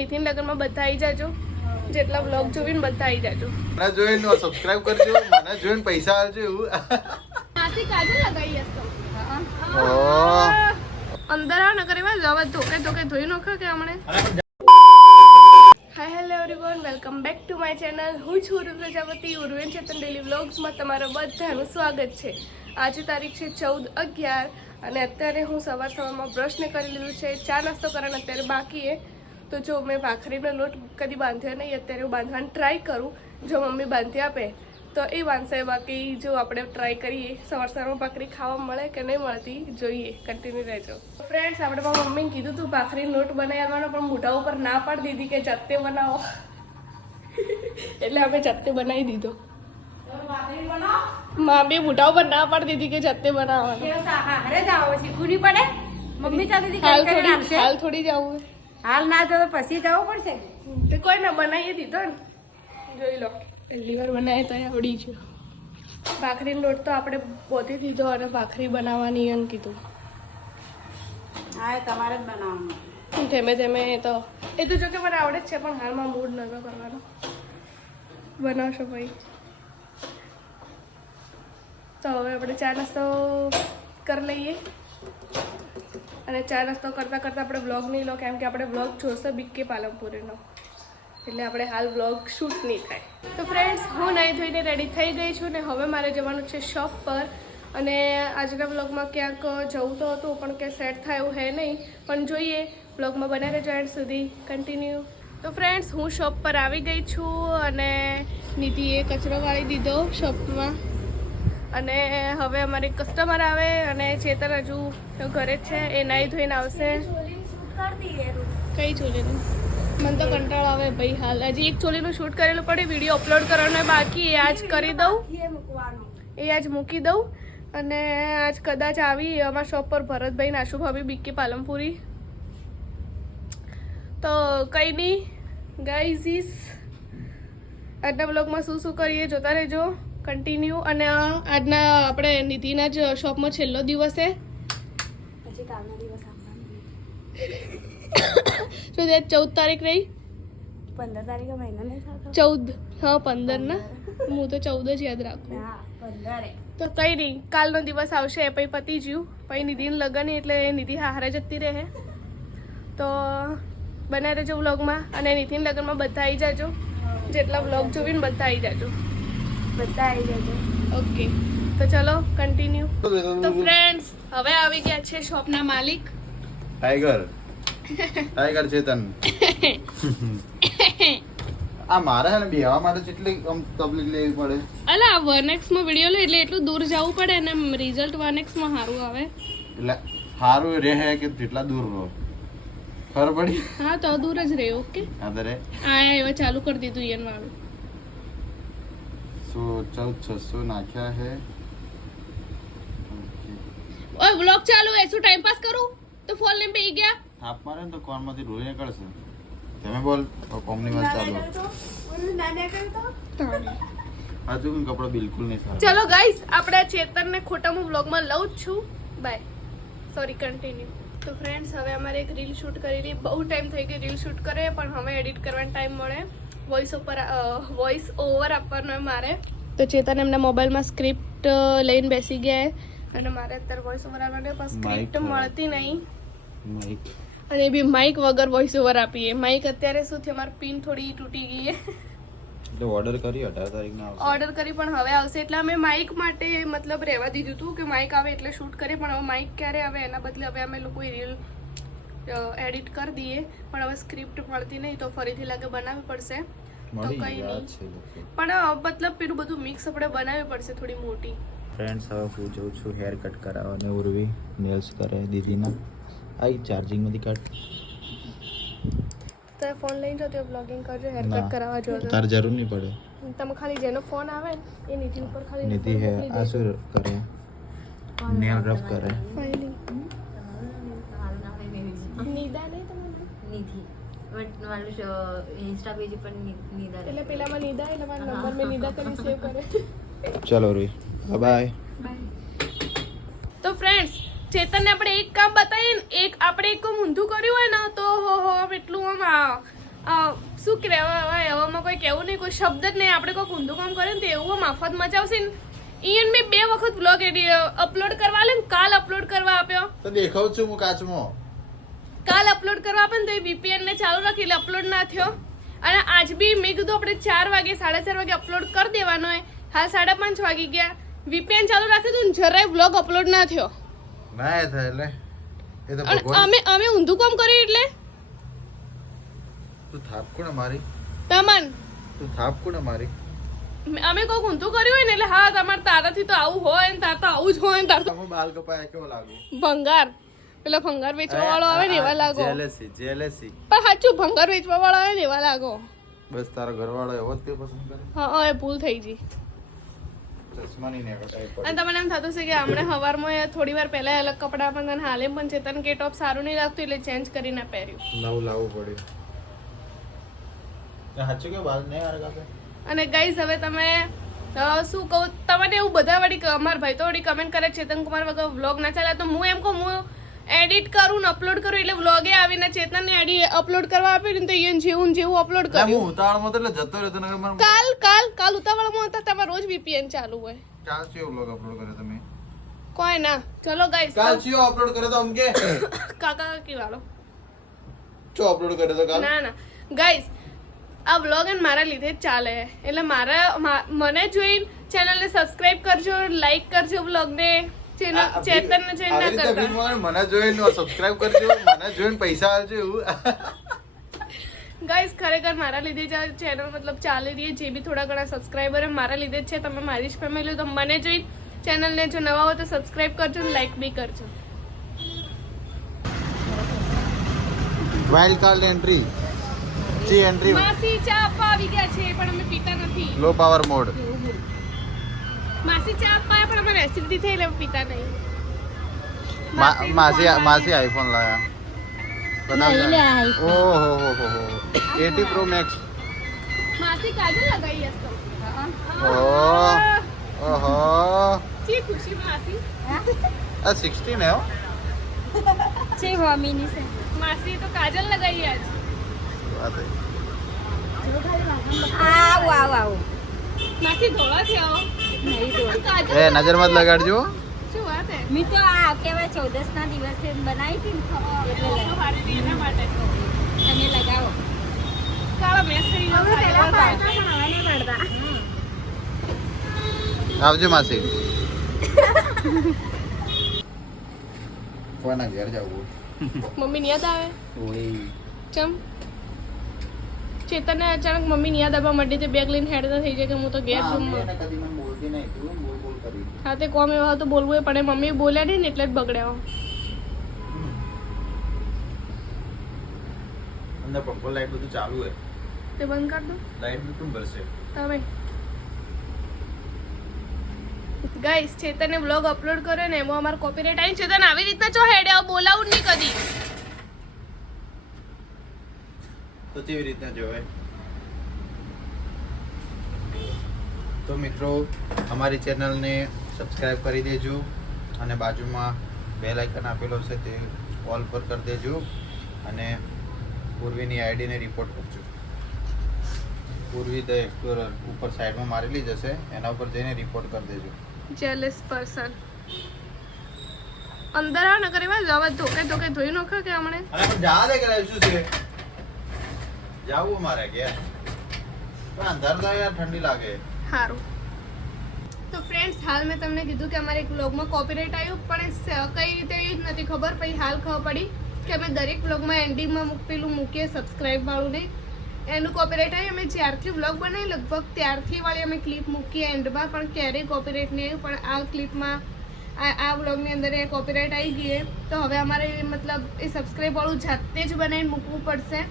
નીતિન લગનમાં બધા આવી જાજો, જેટલા વ્લોગ જોઈને બધા આવી જાજો. મને જોઈને સબસ્ક્રાઇબ કરજો, મને જોઈને પૈસા આવજો એવું. નાસી કાજલ લગાઈ હશે. અંદર આ ન કરે જવા ધોકે ધોઈ નાખો કે હમણે. Hi hello everyone, welcome back to my channel. હું છું ઉર્વી પ્રજાપતિ. ઉર્વેન ચેતન ડેલી વ્લોગ્સમાં તમારા બધાનું સ્વાગત છે. આજે તારીખ છે 14/11 અને અત્યારે હું સવારમાં બ્રશ ને કરી લીધું છે. ચા નાસ્તો કરવાનો અત્યારે બાકી છે. તો જો મેં ભાખરીનો લોટ કદી બાંધ્યો નહીં, અત્યારે હું બાંધવાની ટ્રાય કરું. જો મમ્મી બાંધી આપે તો એ બાંધશે, બાકી જો આપણે ટ્રાય કરીએ સવારમાં ભાખરી ખાવા મળે કે નહીં મળતી જોઈએ. કન્ટિન્યુ રહેજો. ફ્રેન્ડ્સ, આપણે મારા મમ્મીને કીધું તું ભાખરીનો લોટ બનાવી આવવાનો, પણ મોઢા ઉપર ના પાડી દીધી કે જાતે બનાવો. એટલે અમે જાતે બનાવી દીધો. માં બે મોઢા ઉપર ના પાડી દીધી કે જાતે બનાવવાનો. હાલ થોડી જવું, હાલ ના તો પછી જવું પડશે. તો કોઈ ના બનાવી દીધો ને, જોઈ લો. પહેલી વાર બનાવે તો આવડી છે. ભાખરીનો લોટ તો આપણે પોતે દીધો અને ભાખરી બનાવવાની એમ કીધું. હા, તમારે જ બનાવવાનું. ધીમે ધીમે તો જો કે મને આવડે જ છે, પણ હાલમાં મૂડ નતો કરવાનો. બનાવશો ભાઈ. તો હવે આપણે ચા નાસ્તો કરી લઈએ, અને ચા નાસ્તો કરતાં કરતાં આપણે બ્લોગ નહીં લો, કેમ કે આપણે બ્લોગ જોશે બીકે પાલનપુરીનો, એટલે આપણે હાલ બ્લોગ શૂટ નહીં થાય. તો ફ્રેન્ડ્સ, હું નાહી ધોઈને રેડી થઈ ગઈ છું ને હવે મારે જવાનું છે શોપ પર. અને આજના બ્લોગમાં ક્યાંક જવું તો હતું, પણ કે સેટ થાય એવું હે નહીં, પણ જોઈએ. બ્લોગમાં બનાવી રહેજો એન્ડ સુધી, કન્ટિન્યુ. તો ફ્રેન્ડ્સ, હું શોપ પર આવી ગઈ છું અને નિધિએ કચરો વાળી દીધો શોપમાં. અને હવે અમારે કસ્ટમર આવે અને ચેતન હજુ ઘરે જ છે, એ નાહી ધોઈને આવશે. કઈ ચોલીનું? મને તો કંટાળો આવે ભાઈ. હાલ હજી એક ચોલીનું શૂટ કરેલું પડે, વિડીયો અપલોડ કરવાનો બાકી, એ આજ કરી દઉં, એ આજ મૂકી દઉં. અને આજ કદાચ આવી અમારા શોપ પર ભરતભાઈ નાશુ ભાભી બીકે પાલનપુરી. તો કંઈ નહીં ગાઈઝ, આજના બ્લોગમાં શું શું કરીએ જોતા રહેજો, કન્ટિન્યુ. અને આજના આપણે નિધિના જ શોપમાં છેલ્લો દિવસ છે. પછી કાલનો દિવસ તો 14 તારીખ રહી, 15 તારીખે મહિનો નહીં થતો. 14, હા 15 ના, હું તો 14 જ યાદ રાખું. હા, 15. તો કંઈ નહીં, કાલનો દિવસ આવશે એ પછી પતી જ્યું. પછી નિધિને લગન એટલે નિધિ હારે જતી રહે. તો બનાવી રહેજો વ્લોગમાં, અને નિધિન લગનમાં બધા આવી જાજો, જેટલા વ્લોગ જોઈને બધા આવી જાજો. બધા આવી જજો. ઓકે, તો ચલો કન્ટિન્યુ. તો ફ્રેન્ડ્સ, હવે આવી ગયા છે શોપના માલિક ટાઈગર ચેતન. આ મારે હે ને બેહવા માટે કેટલી તકલીફ લેવી પડે. અલા 1x માં વિડીયો લે એટલે એટલું દૂર જવું પડે ને, રિઝલ્ટ 1x માં સારું આવે. એટલે સારું રહે કે જેટલા દૂર રહો ખબર પડી. હા, તો દૂર જ રહે. ઓકે, આદરે આ એવા ચાલુ કરી દીધું યન વાળું. 14,600 નાખ્યા હે. ઓય વ્લોગ ચાલુ હે, શું ટાઈમ પાસ કરું? તો ફોન લઈને બેહી ગયા. થાપ મારે ને તો કોણમાંથી રોઈ નીકળશે. તમે બોલ, કોમની વાત ચાલુ. આજુ કપડો બિલકુલ નહીં સારા. ચલો ગાઈસ, આપણે ચેતનને ખોટામાં વ્લોગમાં લઉં જ છું. Bye, sorry, continue. તો ફ્રેન્ડ્સ, હવે અમારે એક રીલ શૂટ કરેલી, બહુ ટાઈમ થઈ ગયો રીલ શૂટ કરે, પણ હવે એડિટ કરવાનો ટાઈમ મળે. વોઇસ ઓવર આપવાનો મારે. તો ચેતન એમના મોબાઈલમાં સ્ક્રિપ્ટ લઈને બેસી ગયા, અને મારે અત્યારે વોઇસ ઓવર આપવાની, પણ સ્ક્રિપ્ટ મળતી નહીં. અને બી માઇક વગર વોઇસ ઓવર આપીએ. માઇક અત્યારે શું થયું, અમારી પિન થોડી તૂટી ગઈ છે, એટલે ઓર્ડર કરી 18 તારીખના આવશે. ઓર્ડર કરી પણ હવે આવશે. એટલે અમે માઇક માટે મતલબ રહેવા દીધું હતું કે માઇક આવે એટલે શૂટ કરીએ, પણ હવે માઇક ક્યારે આવે એના બદલે હવે અમે લોકો રીલ એડિટ કરી દઈએ. પણ હવે સ્ક્રિપ્ટ મળતી નહીં, તો ફરીથી લાગે બનાવવી પડશે. તો કંઈ નહીં, પણ મતલબ પેલું બધું મિક્સ આપણે બનાવવી પડશે થોડી મોટી. ફ્રેન્ડ્સ, હવે હું જઉં છું હેર કટ કરાવવા, અને ઉર્વી નેલ્સ કરે દીદીના. આઈ ચાર્જિંગમાંથી કાઢ. તો ફોન લઈને જો, તે બ્લોગિંગ કરજો, હેર કટ કરાવવા જો. તાર જરૂર નહીં પડે. તમે ખાલી જેનો ફોન આવે ને એ નિધિ ઉપર ખાલી નિધિ હે આ શું કરે, નેલ રફ કરે. ફાઇલિંગ નીદા નહીં તમને નિધિ મારું ઇન્સ્ટા પેજ પર નિધા, એટલે પેલામાં નીદા, એટલે મારો નંબર મેં નીદા કરી સેવ કરે. ચલો રૂઈ, બાય. તો ફ્રેન્ડ્સ, ચેતનને આપણે એક કામ બતાવીએ ને, એક આપણે એક ઊંધું કર્યું હોય ને તો હો એટલું આમ શું કહેવાય એવામાં કોઈ કહેવું નહીં, કોઈ શબ્દ જ નહીં. આપણે કોઈ ઊંધું કામ કરે ને તો એવું માફત મચાવશે ને. ઈયન મેં 2 વખત વ્લોગ અપલોડ કરવા લે, કાલ અપલોડ કરવા આપ્યો તો દેખાવ છું હું કાચમાં. કાલ અપલોડ કરવા આપે ને તો એ VPN ને ચાલુ રાખી એટલે અપલોડ ના થયો. અને આજ બી મેં કીધું આપણે 4 વાગે 4:30 વાગે અપલોડ કરી દેવાનો હોય. હાલ 5:30 વાગી ગયા, VPN ચાલુ રાખ્યું હતું ને જરાય વ્લોગ અપલોડ ના થયો. ના એ થાય એટલે એ તો અને ભગવાન. અમે ઊંધું કામ કર્યું એટલે તું થાપ કોણ મારી, તમન તું થાપ કોણ મારી. અમે કોઈક ઊંધું કર્યું હોય ને એટલે હા તમારે તારાથી તો આવું હોય ને તાર તો આવું જ હોય ને તાર તો તમે બાલ કપાયા કેવો લાગુ. ભંગાર પેલા ભંગાર વેચવા વાળો આવે ને એવા લાગો. Jealousy jealousy. પણ સાચું ભંગાર વેચવા વાળો આવે ને એવા લાગો. બસ તારો ઘરવાળો એવો જ તે પસંદ કરે. હા એ ભૂલ થઈ ગઈ. ચશ્માની ને કટાઈ અને તમને એમ થતું છે કે હમણાં સવારમાં થોડી વાર પહેલા અલગ કપડાં પણ અને હાલે પણ ચેતન કે ટોપ સારું નહીં લાગતું એટલે ચેન્જ કરીને પહેર્યું. નવું લાવવું પડ્યું. સાચું કે બાલ નહીં હાર કાપે. અને ગાઈઝ હવે તમે શું કહું તમને એવું બધા વળી અમારા ભાઈ તો વળી કમેન્ટ કરે ચેતન કુમાર વગર વ્લોગ ના ચાલે તો હું એમ કહું હું એડિટ કરું ને અપલોડ કરું એટલે વ્લોગે આવીને ચેતનને અપલોડ કરવા આપ્યું ને તો એને જેવું અપલોડ હું કર્યું. ઉતાવળમાં તો એટલે જતો રહ્યો તો નકર મારે કાલ ઉતાવળમાં હતા તમારે રોજ VPN ચાલુ હોય. કાલ ચિયો વ્લોગ અપલોડ કર્યો તમે. કોઈ ના ચલો ગાઈઝ કાલ ચિયો અપલોડ કર્યો તો અમ કે કાકા કાકી વાળો ચો અપલોડ કર્યો તો કાલ. ના ગાઈઝ આ વ્લોગ એને મારા લીધે જ ચાલે એટલે મને જોઈને ચેનલને સબસ્ક્રાઇબ કરજો, લાઈક કરજો વ્લોગને, ચેતનને જોઈને ના કરતા. મને જોઈને સબસ્ક્રાઇબ કરજો, મને જોઈને પૈસા આલજો એવું. ગાઈઝ ખરેખર મારા લીધે જ આ ચેનલ મતલબ ચાલી રહી. જે બી થોડા ઘણા સબસ્ક્રાઇબર મારા લીધે જ છે. તમે મારી જ ફેમિલી તો મને જોઈ ચેનલને જો નવા હો તો સબસ્ક્રાઇબ કરજો ને લાઈક બી કરજો. વાઇલ્ડ કાર્ડ એન્ટ્રી જી એન્ટ્રી માસી ચા આપવા આવી ગયા છે પણ અમે પીતા નથી. Low power mode. માસી ચા આપવા પણ અમે એસિડિટી થઈ એટલે પીતા નહીં. માસી આઈફોન લાયા. ઓહો હો 80 પ્રો મેક્સ. માસી કાજલ લગાઈ હશે. ઓહો જી ખુશી માસી આ 16 है हो. છે હોમીની છે માસી તો કાજલ લગાઈ આજ. बात है. આવ માસી ધોળા છે આવો. નહીં તો કાજલ ए नजर मत लगाड़જો. શું વાત હે? મી તો આ કેવાય 14 ના દિવસે બનાવી હતી ને એટલે તો મારે બી એના માટે તમે લગાવો કાળા મેસ થઈ ગયો. પહેલા પાડતા પણ હવે નહીં પાડતા આવજો માસી. કોના ઘેર જાવું. મમ્મી યાદ આવે ઓય ચમ ચેતનને અચાનક મમ્મી યાદ આવવા માંડી તે બેગ લઈને હેડતા થઈ જાય કે હું તો ઘેર છું. કદી મને બોલતી નહીં તું બોલ બોલ કરી. હા તે કોમ એવા તો બોલવું પડે. મમ્મી બોલ્યા નહીં ને એટલે જ બગડ્યા. અંદર પંખો લાઈટ બધું ચાલુ હે. તે બંધ કર દો લાઈટ બધું ભરશે. તમે ગાઈસ ચેતને વ્લોગ અપલોડ કર્યો ને એમાં અમાર કોપીરાઈટ આવી. ચેતન આવી રીતના ચો હેડે બોલાવું નહીં કદી. તો કેવી રીતના જોવાય. તો મિત્રો અમારી ચેનલને સબસ્ક્રાઇબ કરી દેજો અને બાજુમાં બેલ આઇકન આપેલો છે તે ઓલ પર કરી દેજો અને પૂર્વીની આઈડીને રિપોર્ટ કરજો. પૂર્વી ધ એક્સપ્લોરર ઉપર સાઈડમાં મારેલી જ હશે એના ઉપર જઈને રિપોર્ટ કરી દેજો. જેલસ પર્સન અંદર આવ ન કરે વા જવા ધોકે ધોઈ નાખો કે હમણે. અને પણ જા દે કરે શું છે જાવું અમારે ગયા પણ અંધાર તો યાર ઠંડી લાગે. સારું તો ફ્રેન્ડ્સ હાલ મેં તમને કીધું કે અમારે એક વ્લોગમાં કોપીરાઇટ આવ્યું પણ કઈ રીતે આવ્યું જ નથી ખબર. પછી હાલ ખબર પડી કે અમે દરેક વ્લોગમાં એન્ડિંગમાં પેલું મૂકીએ સબસ્ક્રાઇબ વાળું નહીં એનું કોપીરાઇટ આવ્યું. અમે જ્યારથી વ્લોગ બનાવી લગભગ ત્યારથી વાળી અમે ક્લિપ મૂકીએ એન્ડમાં પણ ક્યારેય કોપીરાઇટ નહીં આવ્યું. પણ આ ક્લિપમાં આ વ્લોગની અંદર એ કોપીરાઇટ આવી ગઈ તો હવે અમારે મતલબ એ સબસ્ક્રાઇબ વાળું જાતે જ બનાવીને મૂકવું પડશે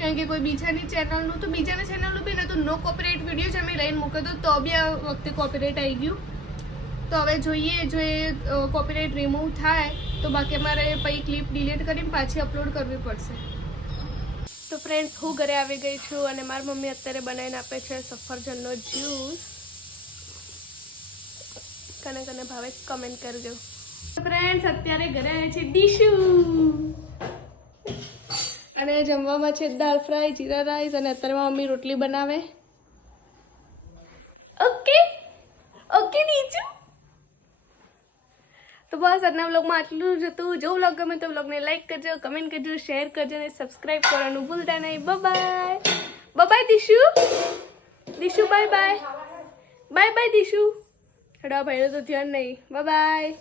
કારણ કે કોઈ બીજાની ચેનલનું તો બીજાની ચેનલનું બી નહોતું. નો કોપીરાઇટ વિડીયો જ અમે લઈને મૂક્યો તો બી આ વખતે કોપીરાઇટ આવી ગયું. તો હવે જોઈએ જો એ કોપીરાઇટ રિમૂવ થાય તો બાકી અમારે પછી ક્લિપ ડિલીટ કરીને પાછી અપલોડ કરવી પડશે. તો ફ્રેન્ડ્સ હું ઘરે આવી ગઈ છું અને મારી મમ્મી અત્યારે બનાવીને આપે છે સફરજનનો જ્યુસ. કને કને ભાવે કમેન્ટ કરજો. ફ્રેન્ડ્સ અત્યારે ઘરે આવે છે ડીશુ અને જમવામાં છે દાળ ફ્રાય, જીરા રાઈસ અને અત્યારમાં મમ્મી રોટલી બનાવે. ઓકે ઓકે દીજુ. તો બસ આજના વ્લોગમાં આટલું જ હતું. જો વ્લોગ ગમે તો વ્લોગને લાઈક કરજો, કમેન્ટ કરજો, શેર કરજો અને સબસ્ક્રાઈબ કરવાનું ભૂલતા નહીં. Bye bye Dishu. Dishu bye bye Dishu. હડા ભાઈનું તો ધ્યાન નહીં. બાય.